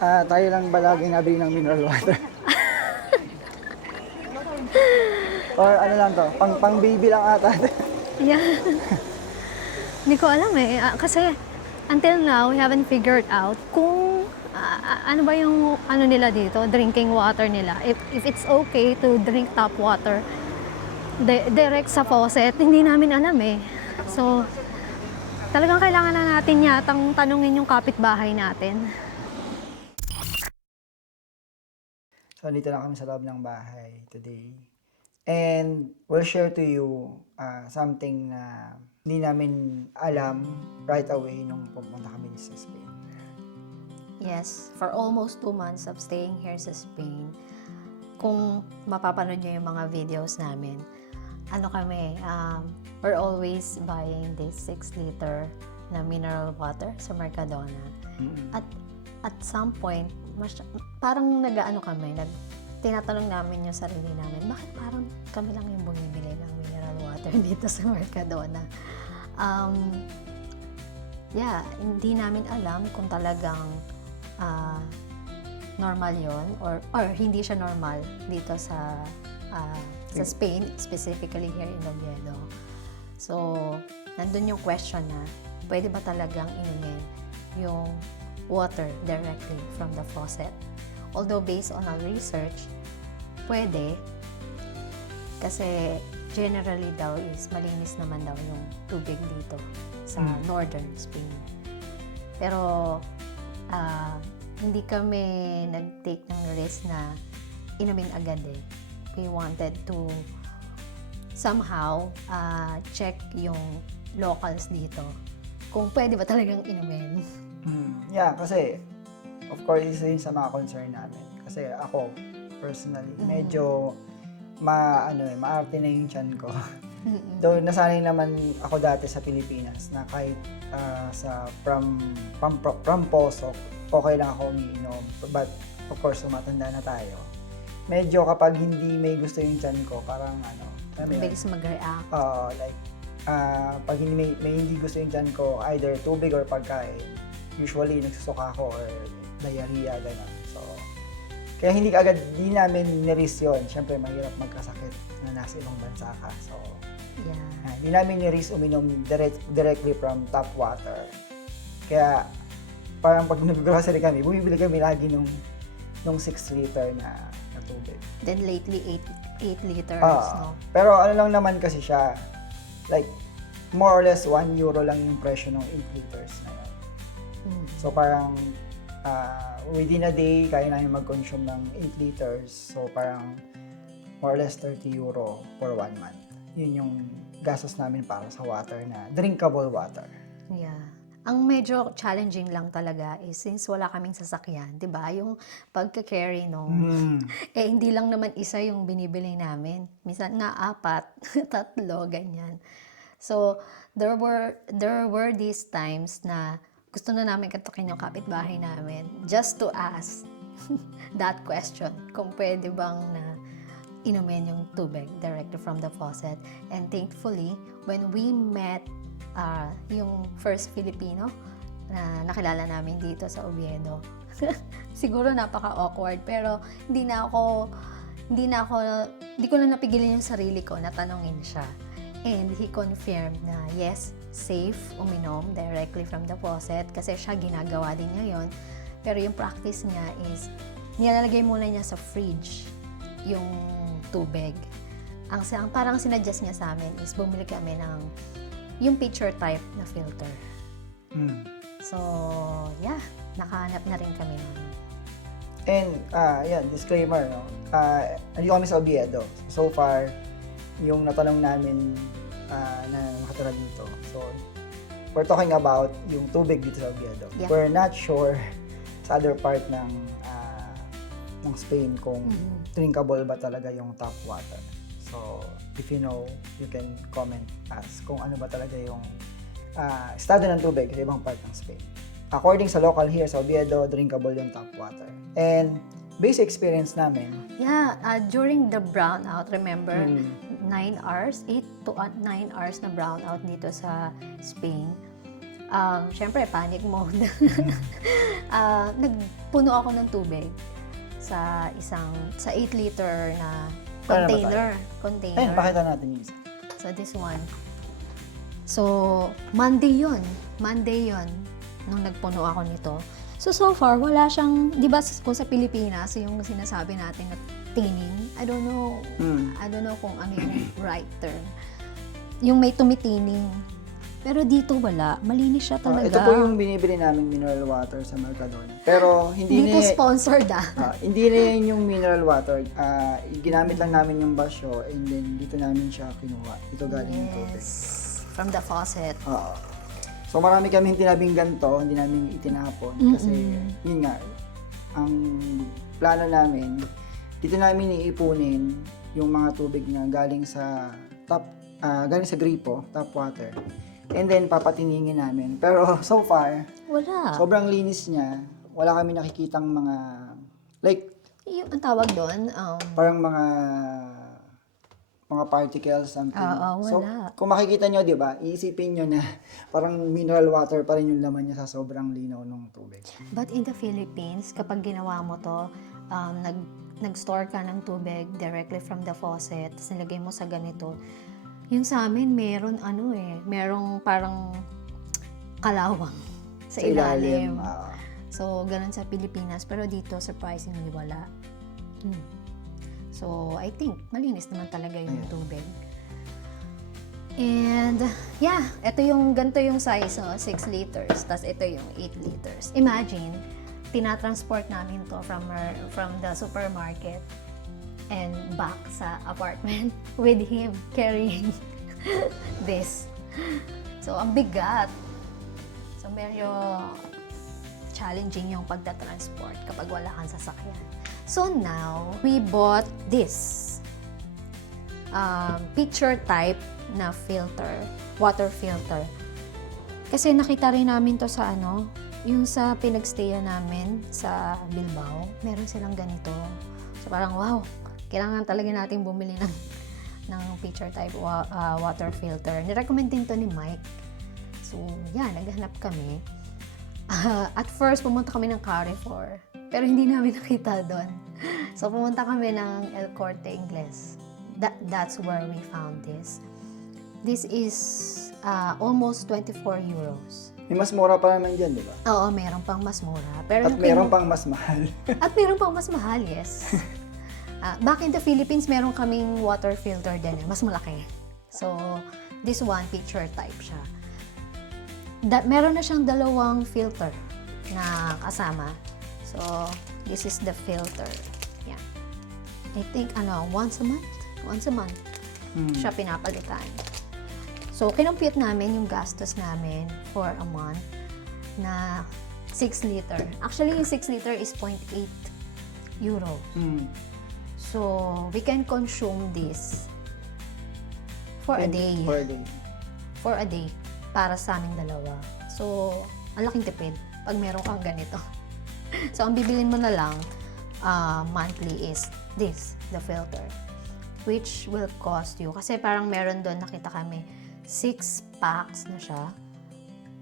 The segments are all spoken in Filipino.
Tayo lang ba lagi nabili ng mineral water? Or ano lang to, pang baby lang ata. Yeah. Hindi ko alam eh. Kasi until now, we haven't figured out kung ano ba yung ano nila dito, drinking water nila. If it's okay to drink tap water direct sa faucet, hindi namin alam eh. So, talagang kailangan na natin yatang tanungin yung kapitbahay natin. So, dito lang kami sa loob ng bahay today. And we'll share to you something na hindi namin alam right away nung pumunta kami sa Spain. Yes, for almost 2 months of staying here sa Spain, kung mapapanood nyo yung mga videos namin, ano kami, we're always buying this 6-liter na mineral water sa Mercadona. At some point, parang nag-ano kami, tinatanong namin yung sarili namin, bakit parang kami lang yung bumibili ng mineral water dito sa Mercadona? Hindi namin alam kung talagang normal yon or hindi siya normal dito sa Spain, specifically here in Oviedo. So, nandun yung question na, pwede ba talagang inumin yung water directly from the faucet? Although based on our research, pwede. Kasi generally daw is malinis naman daw yung tubig dito sa northern Spain. Pero hindi kami nag-take ng risk na inumin agad eh. We wanted to somehow check yung locals dito kung pwede ba talagang inumin. Yeah, kasi of course isa yun sa mga concern namin. Kasi ako personally medyo maarte na yung tiyan ko. Though nasanay naman ako dati sa Pilipinas na kahit from Poso, okay lang ako umiinom. But of course, tumatanda na tayo. Medyo kapag hindi may gusto yung tiyan ko, parang Bilis mag-react. Pag may hindi gusto yung tiyan ko, either tubig or pagkain, usually nagsusuka ako or diarrhea, gano'n. So, kaya hindi namin niris yun. Siyempre, mahirap magkasakit na nasa ibang bansa ka. So, hindi namin niris uminom directly from tap water. Kaya, parang pag nag-grocery kami, bumibili kami lagi nung 6-liter na tubig. Then lately, 8 liters, no? Pero ano lang naman kasi siya, like, more or less 1 euro lang yung presyo ng 8 liters na yun. So parang, within a day, kaya namin mag-consume ng 8 liters. So parang, more or less 30 euro for 1 month. Yun yung gastos namin para sa water na drinkable water. Yeah. Ang medyo challenging lang talaga is since wala kaming sasakyan, 'di ba? Yung pagka-carry hindi lang naman isa yung binibili namin. Minsan nga 4, 3, ganyan. So, there were these times na gusto na namin katukin yung kapitbahay namin just to ask that question, kung pwede bang na inumin yung tubig directly from the faucet. And thankfully, when we met yung first Filipino na nakilala namin dito sa Oviedo, siguro napaka-awkward, pero hindi ko na napigilan yung sarili ko na tanongin siya. And he confirmed na yes, safe uminom directly from the faucet kasi siya ginagawa din niya yon. Pero yung practice niya is nilalagay muna niya sa fridge yung tubig. Ang parang sinuggest niya sa amin is bumili kami ng yung pitcher type na filter. So, nakahanap na rin kami nun. And, disclaimer, no? Andito kami sa Oviedo. So far, yung natanong namin na nakatira dito. So, we're talking about yung tubig dito sa Oviedo. Yeah. We're not sure sa other part ng Spain kung drinkable ba talaga yung tap water. So, if you know, you can comment us kung ano ba talaga yung estado ng tubig sa ibang part ng Spain. According sa local here sa Oviedo, drinkable yung tap water. And basic experience namin. During the brownout, remember, 9 hours, 8 to 9 hours na brownout dito sa Spain. Syempre, panic mode. Nagpuno ako ng tubig sa 8 liter na Paano ba container. Ayun, Container. pakita natin yung isa. So, this one. So, Monday yun, nung nagpuno ako nito. So far, wala siyang, di ba kung sa Pilipinas, yung sinasabi natin na tining, I don't know kung ano yung right term. Yung may tumitining. Pero dito wala, malinis siya talaga. Ito po yung binibili namin mineral water sa Mercadona. Pero hindi Dito na sponsored hindi na yan yung mineral water. Ginamit lang namin yung basyo and then dito namin siya kinuha. Ito galing yung tubig. From the faucet. So marami kami tinabing ganito, hindi namin itinapon kasi yun nga, ang plano namin, dito namin iipunin yung mga tubig na galing sa galing sa gripo, tap water. And then papatiningin namin. Pero so far, Wala. sobrang linis niya. Wala kami nakikitang mga like Yung ang tawag doon, parang mga particles, something. Oo, So, wala. kung makikita nyo, di ba, iisipin nyo na parang mineral water pa rin yung laman niya sa sobrang linaw ng tubig. but in the Philippines, kapag ginawa mo to, nag-store ka ng tubig directly from the faucet, tapos nilagay mo sa ganito, yung sa amin, merong parang kalawang sa ilalim. So, ganun sa Pilipinas, pero dito, surprisingly, wala. So, I think, malinis naman talaga yung tubig. And, yeah, ganito yung size, 6 liters, tas ito yung 8 liters. Imagine, tinatransport namin to from the supermarket and back sa apartment with him carrying this. So, ang bigat. So, medyo challenging yung pagta-transport kapag wala kang sasakyan. So now, we bought this picture type na filter, water filter. Kasi nakita rin namin to sa yung sa pinagstayan namin sa Bilbao, meron silang ganito. So parang wow, kailangan talaga nating bumili ng picture type water filter. Nirecommend din to ni Mike. So yeah, naghanap kami. At first, pumunta kami ng Carrefour. Pero hindi namin nakita doon. So, pumunta kami ng El Corte Inglés. That's where we found this. This is almost 24 euros. May mas mura pa naman dyan, di ba? Oo, meron pang mas mura. Pero At meron pang mas mahal. At meron pang mas mahal, yes. Back in the Philippines, meron kaming water filter din. Mas malaki. So, this one, picture type siya. Meron na siyang dalawang filter na kasama. So, this is the filter. Yeah. I think, once a month siya pinapalitan. So, kinumpute namin yung gastos namin for a month na 6 liter. Actually, yung 6 liter is 0.8 euro. So, we can consume this for a day. For a day. Para sa aming dalawa. So, ang laking tipid pag meron kang ganito. So, ang bibilin mo na lang monthly is this, the filter. Which will cost you. Kasi parang meron doon, nakita kami, 6 packs na siya.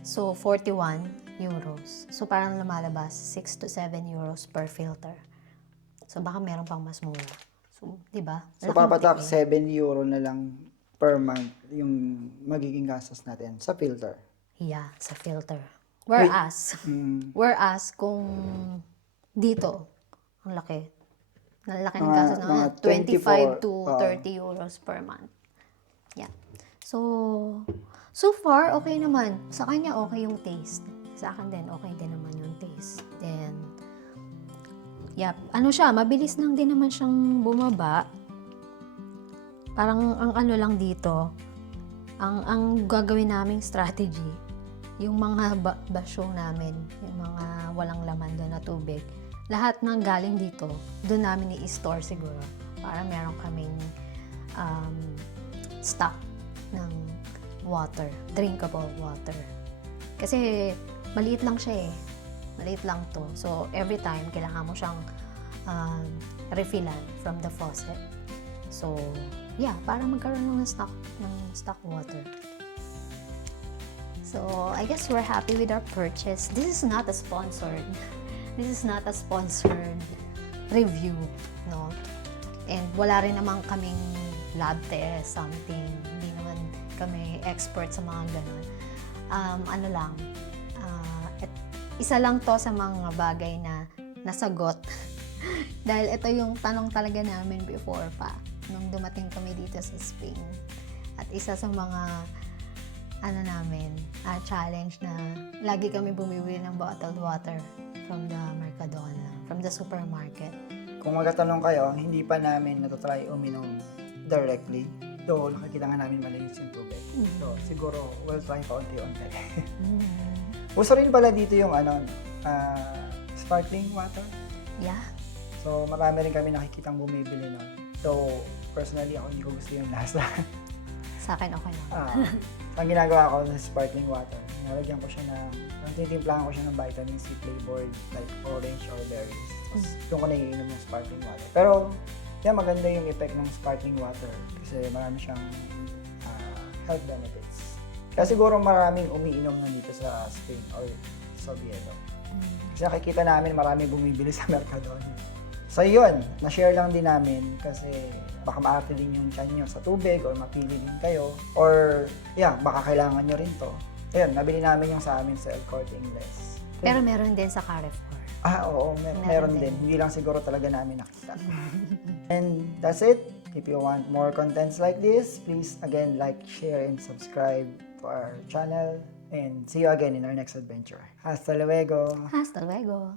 So, 41 euros. So, parang lumalabas 6 to 7 euros per filter. So, baka meron pang mas mura. So, di ba? So, papatak 7 euro na lang per month yung magiging gastos natin sa filter. Yeah, sa filter. Whereas kung dito, ang laki. Ang laki ng gastos na 25 to 30 euros per month. Yeah. So far, okay naman. Sa kanya, okay yung taste. Sa akin din, okay din naman yung taste. Then, yeah, mabilis lang din naman siyang bumaba. Parang ang lang dito, ang gagawin naming strategy, yung mga basyo namin, yung mga walang laman doon na tubig, lahat ng galing dito, doon namin i-store siguro para meron kaming stock ng water, drinkable water. Kasi maliit lang siya eh. Maliit lang to. So, every time, kailangan mo siyang refillan from the faucet. So, yeah, para magkaroon ng stock water. So, I guess we're happy with our purchase. This is not a sponsored. This is not a sponsored review, no? And wala rin naman kaming lab test, something. Hindi naman kami expert sa mga ganun. Ano lang, isa lang to sa mga bagay na nasagot. Dahil ito yung tanong talaga namin before pa, nung dumating kami dito sa Spain. At isa sa mga challenge na lagi kami bumibili ng bottled water from the Mercadona, from the supermarket. Kung magtatanong kayo, hindi pa namin natatry uminom directly. Though, nakikita nga namin malinis yung tubig. So, siguro, we'll try paunti-unti. Uso rin pala dito yung sparkling water. Yeah. So, marami rin kami nakikitang bumibili nun. So, personally, ako hindi ko gusto yung lasa. Sa akin, okay lang. Ang ginagawa ko sa sparkling water, nalagyan ko siya titimplahan ko siya ng vitamin C flavored, like orange or berries. Tapos, doon ko naiinom ng sparkling water. Pero, maganda yung effect ng sparkling water kasi marami siyang health benefits. Kaya siguro maraming umiinom na dito sa Spain or sa Oviedo. Kasi nakikita namin marami bumibili sa Mercadona. So yun, na-share lang din namin kasi baka maarte din yung tiyan nyo sa tubig or mapili din kayo. Or, baka kailangan nyo rin to. Ayun, nabili namin yung sa amin sa El Corte Inglés. Pero meron din sa Carrefour. Oo, meron din. Hindi lang siguro talaga namin nakita. And that's it. If you want more contents like this, please again like, share, and subscribe to our channel. And see you again in our next adventure. Hasta luego! Hasta luego!